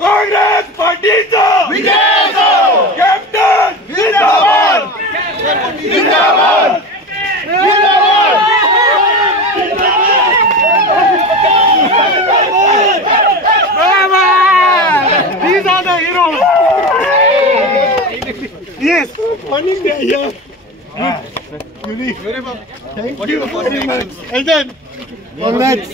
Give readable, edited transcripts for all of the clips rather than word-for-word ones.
काँग्रेस पार्टीचा विजय हो. कॅप्टन जिंदाबाद जिंदाबाद जिंदाबाद. These are the heroes. Yes, morning day here. Unique. Thank you very much. Elden, congrats.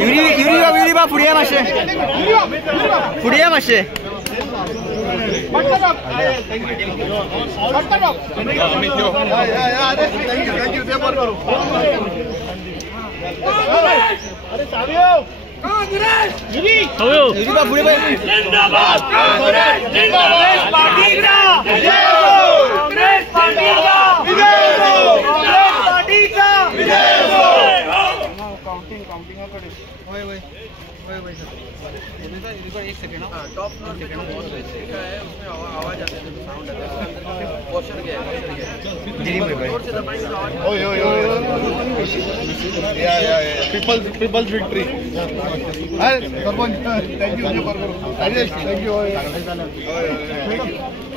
Yuri बा पुढे मासे पुढे मासे जिंदाबाद काँग्रेस जिंदाबाद पार्टीचा विजय हो. काँग्रेस पार्टीचा विजय हो. काँग्रेस पार्टीचा विजय हो. एक सेकंड टॉप सेकंड बहुत है उसमें आवाज आती है साउंड आता है वॉशर गया people's victory. Thank you.